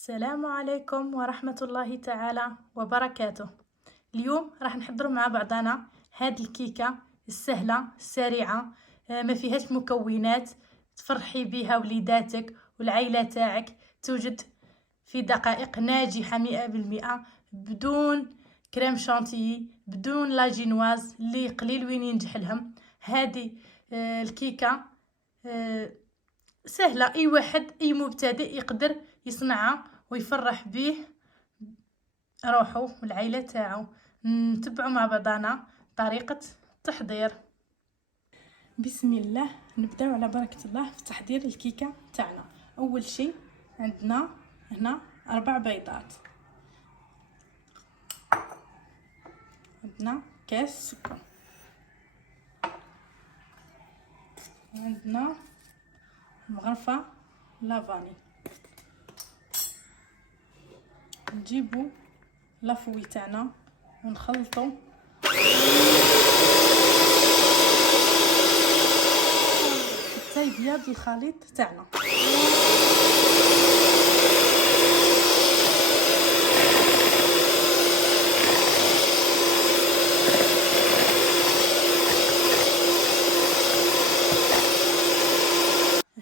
السلام عليكم ورحمة الله تعالى وبركاته. اليوم راح نحضر مع بعضنا هاد الكيكة السهلة السريعة، ما فيهاش مكونات، تفرحي بها وليداتك والعائلة تاعك. توجد في دقائق، ناجحة 100%، بدون كريم شانتيي، بدون لاجينواز اللي قليل وين ينجح لهم. هذه الكيكة سهلة، اي واحد اي مبتدئ يقدر يصنعها ويفرح به روحه والعائلة تاعو. نتبعوا مع بعضنا طريقة التحضير. بسم الله، نبداو على بركة الله في تحضير الكيكة تاعنا. اول شيء عندنا هنا 4 بيضات، عندنا كاس سكر، عندنا مغرفة لافاني. نجيبو لافوي تاعنا ونخلطو حتى يبيض الخليط تاعنا.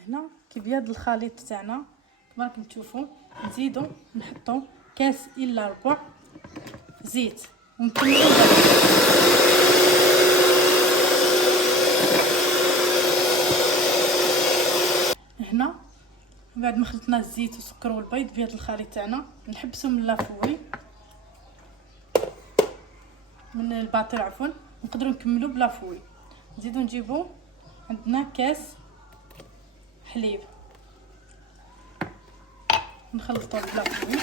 هنا كي بيض الخليط تاعنا كما راكم تشوفوا، نزيدو نحطو كاس الا ربع زيت ونكملو. هنا بعد ما خلطنا الزيت والسكر والبيض بيض الخليط تاعنا، نحبسو من لافوي من الباطير عفوا، نقدروا نكملوا بلافوي. نزيدو نجيبو عندنا كاس حليب نخلطو بلافوي،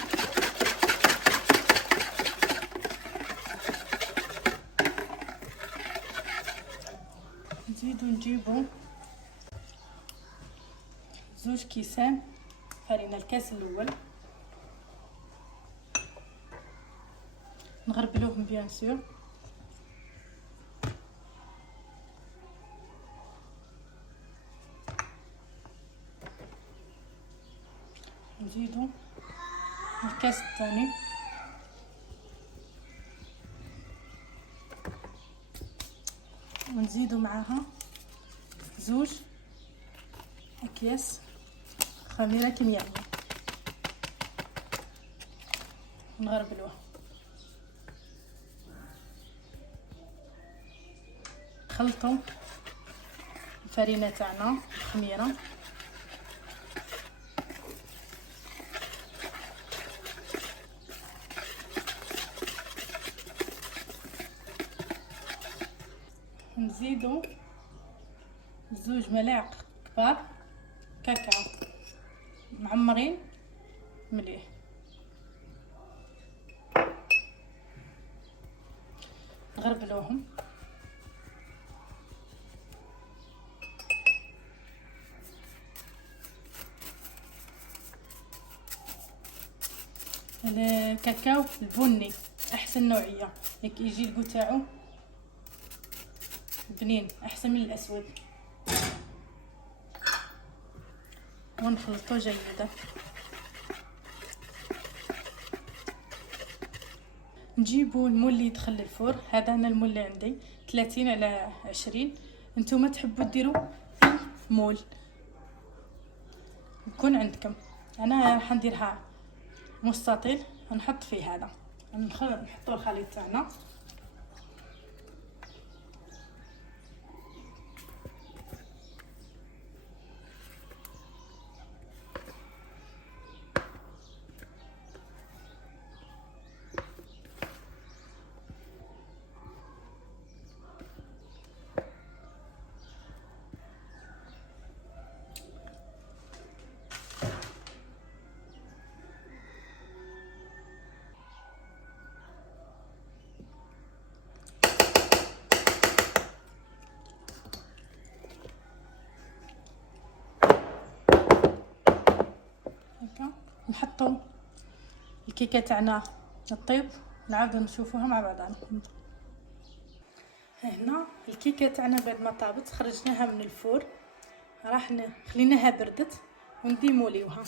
نزيدو نجيبو 2 كيسان فرينة. الكاس الاول نغربلوهم بيان سور، نزيدو الكاس الثاني، ونزيدو معاها 2 اكياس خميره كيميائيه نغربلوها. نخلطو الفرينه تاعنا الخميره، نزيدو 2 ملاعق كبار كاكاو معمرين مليح، نغربلوهم. الكاكاو البني احسن نوعيه، ياك يجي الكو تاعو بنين احسن من الاسود. ونخلطو جيدا. نجيبو المول اللي يدخل للفور. هذا انا المول اللي عندي 30 على 20، نتوما تحبوا ديروا المول يكون عندكم. انا راح نديرها مستطيل، نحط فيه هذا، نحطو الخليط تاعنا. نحطو الكيكه تاعنا تطيب، نعاودو نشوفوها مع بعضنا. هنا الكيكه تاعنا بعد ما طابت خرجناها من الفور، راح خليناها بردت ونديموليوها.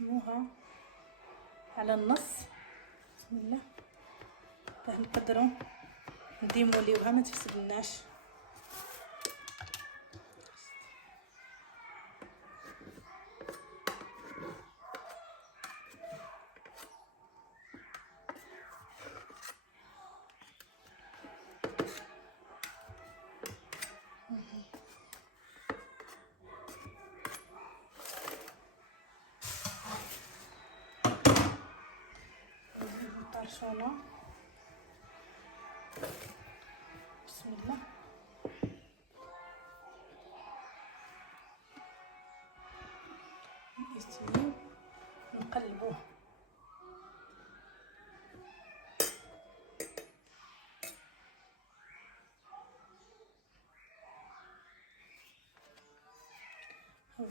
نقسموها على النص. بسم الله، باه نقدروا نديموليوها ما تفسدناش. طرشونه. بسم الله. نستويو نقلبوه.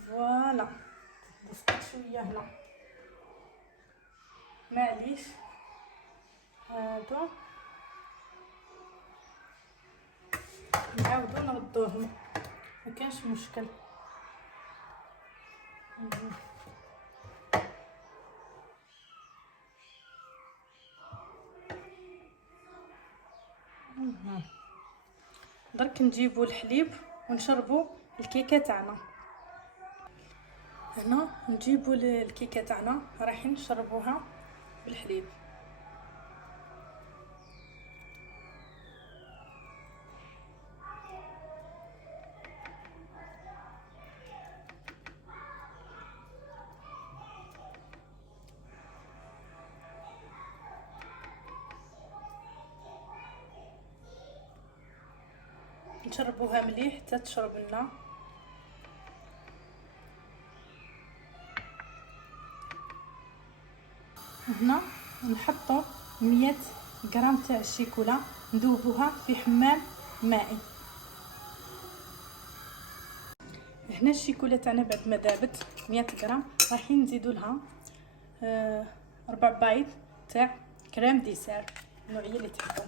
فوالا، ضفت شويه هنا، معليش هادو نعاودو نردوهم، مكانش مشكل. درك نجيبو الحليب ونشربو الكيكه تاعنا. هنا نجيبو الكيكه تاعنا رايحين نشربوها بالحليب. نشربوها مليح حتى تشرب لنا. هنا نحطو 100 غرام تاع الشيكولا ندوبوها في حمام مائي. هنا الشيكولا تاعنا بعد ما ذابت 100 غرام رايحين نزيدو لها 4 بايض تاع كريم ديسير النوعيه اللي تحبو.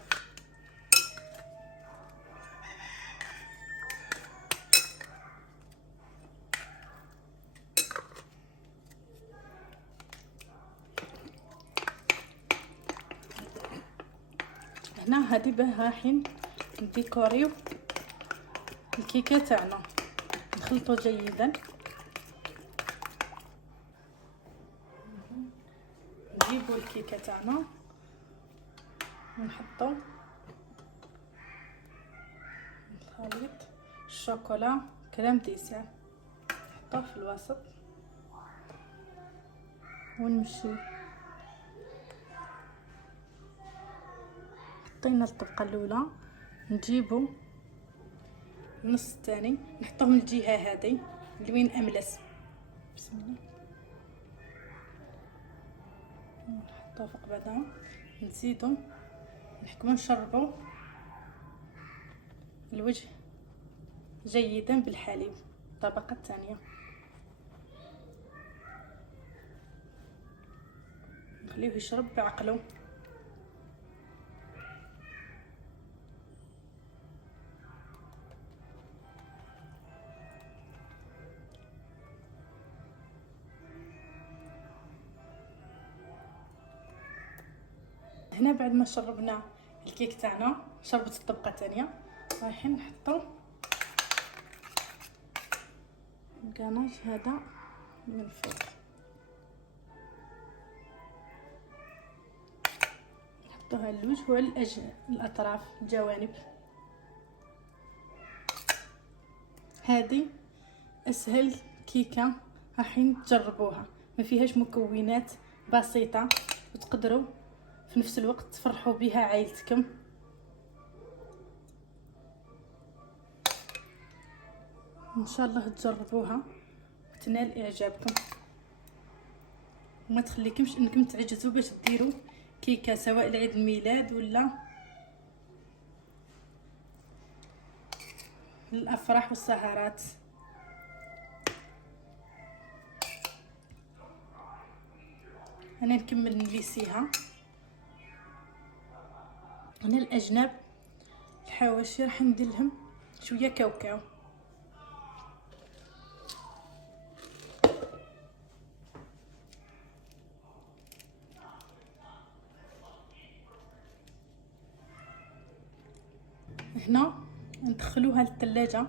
هنا هادي باه رايحين نديكوريو الكيكه تاعنا. نخلطو جيدا، نجيبو الكيكه تاعنا ونحطو الخليط الشوكولا كريم ديسير، نحطوه في الوسط ونمشي. حطينا الطبقه الاولى، نجيبو النص الثاني نحطوه من الجهه هذه اللي وين املس. بسم الله، نحطوه فوق بعضها، نزيدو نحكمو نشربو الوجه جيدا بالحليب. الطبقه الثانيه نخليوه يشرب بعقله. هنا بعد ما شربنا الكيك تاعنا شربت الطبقه الثانيه، رايحين نحطو الكناج هذا من الفوق، نحطوها على الوجه وعلى الاطراف الجوانب. هذه اسهل كيكه رايحين تجربوها، ما فيهاش مكونات بسيطه وتقدروا في نفس الوقت تفرحوا بها عائلتكم. ان شاء الله تجربوها وتنال اعجابكم، وما تخليكمش انكم تعجزوا باش ديروا كيكه سواء لعيد الميلاد ولا للافراح والسهرات. انا نكمل نليسيها. هنا الاجناب الحواشي راح ندير لهم شويه كاوكاو. هنا ندخلوها للثلاجة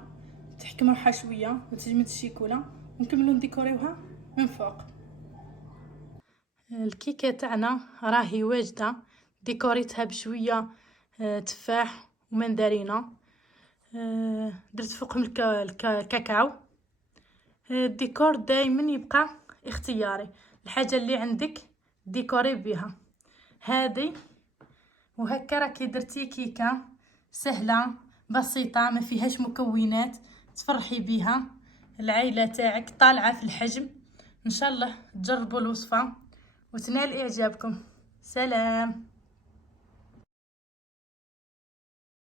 تحكم روحها شويه وتجمد الشيكولا، ونكملوا نديكوريوها من فوق. الكيكه تاعنا راهي واجده، ديكوريتها بشويه تفاح ومندرينه، درت فوقهم الكاكاو. الديكور دائما يبقى اختياري، الحاجه اللي عندك ديكوري بها. هذه وهكا راكي درتي كيكه سهله بسيطه ما فيهاش مكونات، تفرحي بها العائله تاعك، طالعه في الحجم. ان شاء الله تجربوا الوصفه وتنال اعجابكم. سلام.